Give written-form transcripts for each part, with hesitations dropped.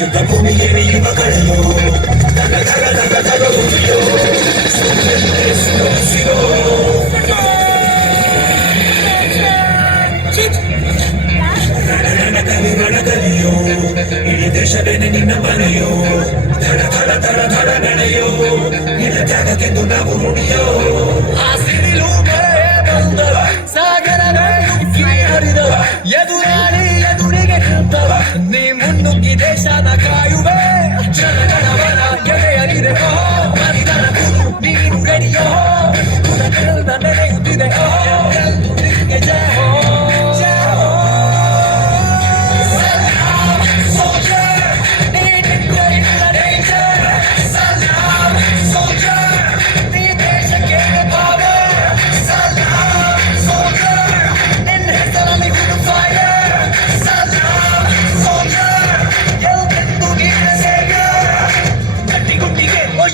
ಯುದ್ಧ ಭೂಮಿಗೆ ನೀಯುವ ಕಳೆಯೋ ತಗ ತಗ ತಗ ತಗ ಹುಲಿಯೋ ಸಿಗೋ ಸಿಗೋ ರಣಕಲಿಯೋ ಇಡೀ ದೇಶವೇನೆ ನಿನ್ನ ಮನೆಯೋ ಧಡ ಧಡ ಧಡ ಧಡ ನಡೆಯೋ ನಿನ್ನ ತ್ಯಾಗಕ್ಕೆಂದು ನಾವು ನುಡಿಯೋ ಆ ಸಿಡಿಲು ಮಳೆ ಬಂದ ಸಾಗರವೇ ಉಕ್ಕಿ ಹರಿದ ಎದುರಾಳಿ ಎದುರಿಗೆ ನಿಂತವ ನೀ ಮುನ್ನುಗ್ಗಿ ದೇಶದ ಕಾಯುವೆ ಜನಗಣವನ ಎದೆಯರಿದೆಯೋ ಮನಿದನ ಕೂಗು ನೀನು ಗಡಿಯೋ ಕುಲಗಳ ನೆನೆಯುತ್ತಿದೆಯೋ ನಿನಗೆ ಜಯ ಹೋ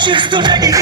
Shift to ready.